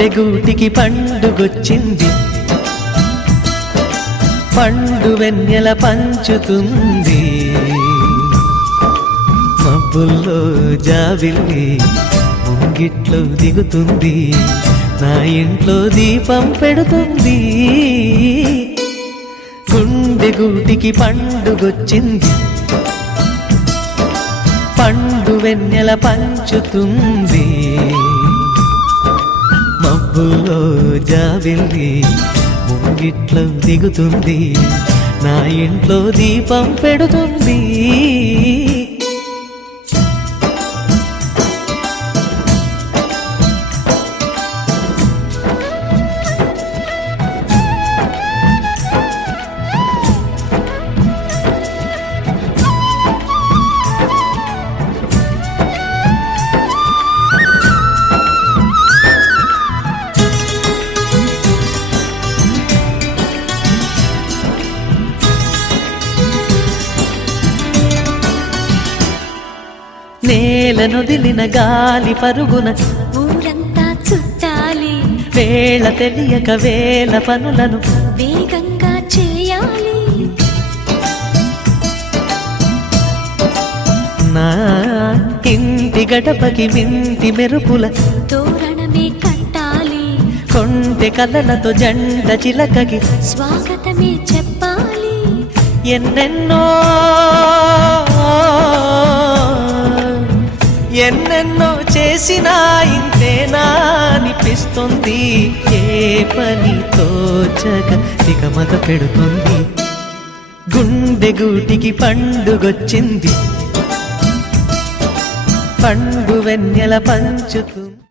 గుండె గూటికి పండుగొచ్చింది, పండు వెన్నెల పంచుతుంది. మబ్బుల్లో జాబిల్లి ముంగిట్లో దిగుతుంది, నా ఇంట్లో దీపం పెడుతుంది. గుండె గూటికి పండుగొచ్చింది, పండు వెన్నెల పంచుతుంది. మబ్బుల్లో జాబిల్లి ముంగిట్లో దిగుతుంది, నా ఇంట్లో దీపం పెడుతుంది. నేలనొదిలిన గాలి పరుగున ఊరంతా చుట్టాలి, వేళ తెలియక వేల పనులను వేగంగా చేయాలి. నా ఇంటి గడపకి మింటి మెరుపుల తోరణమే కట్టాలి, కొంటె కలలతో జంట చిలకకి స్వాగతమే చెప్పాలి. ఎన్నెన్నో ఎన్నెన్నో చేసినా ఇంతేనా అనిపిస్తుంది, ఏ పని తోచక దిగమగ పెడుతుంది. గుండె గూటికి పండుగొచ్చింది, పండు వెన్నెల పంచుతుంది.